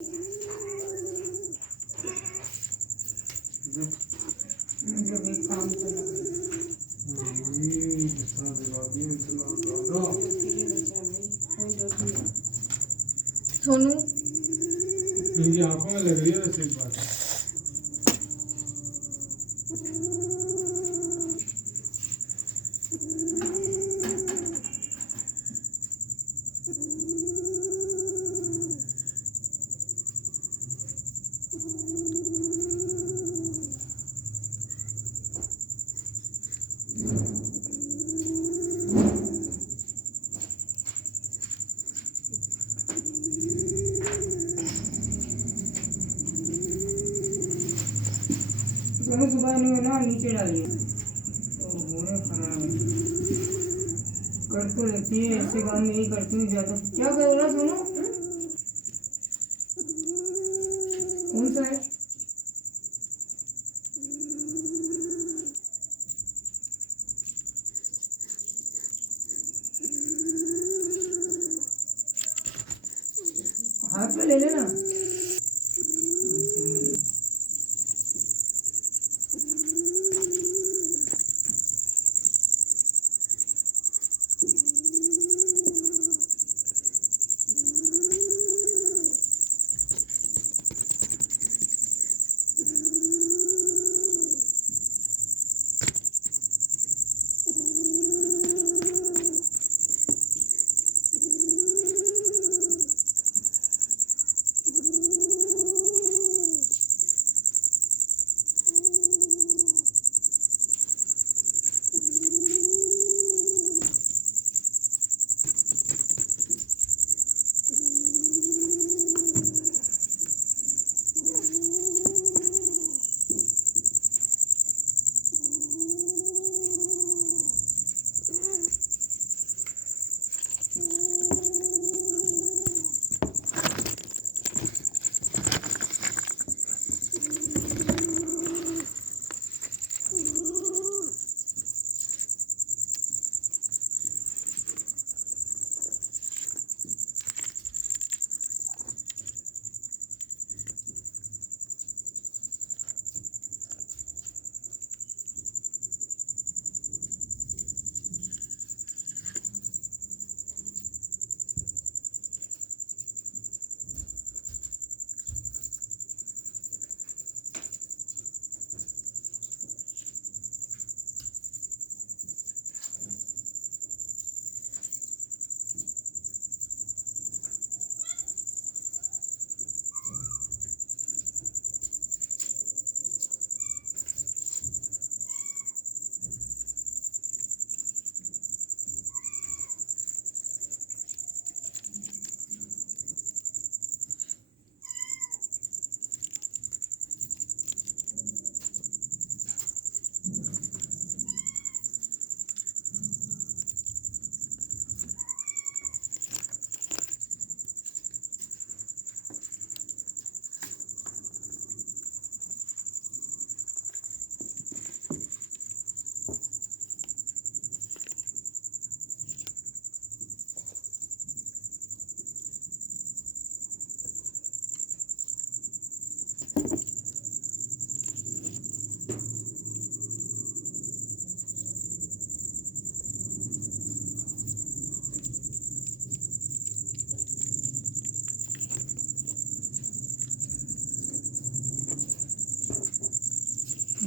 जब एक काम करना सोनू इनकी आंखों में लग रही है वैसे एक बात। सोनू सुबह नहीं ना नीचे डालिए तो होने खराब है। कर तो लेती है ऐसे काम नहीं करती हूँ ज्यादा। क्या कर रहा सोनू? कौन सा है? हाथ में ले लेना।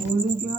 बोलूं क्या?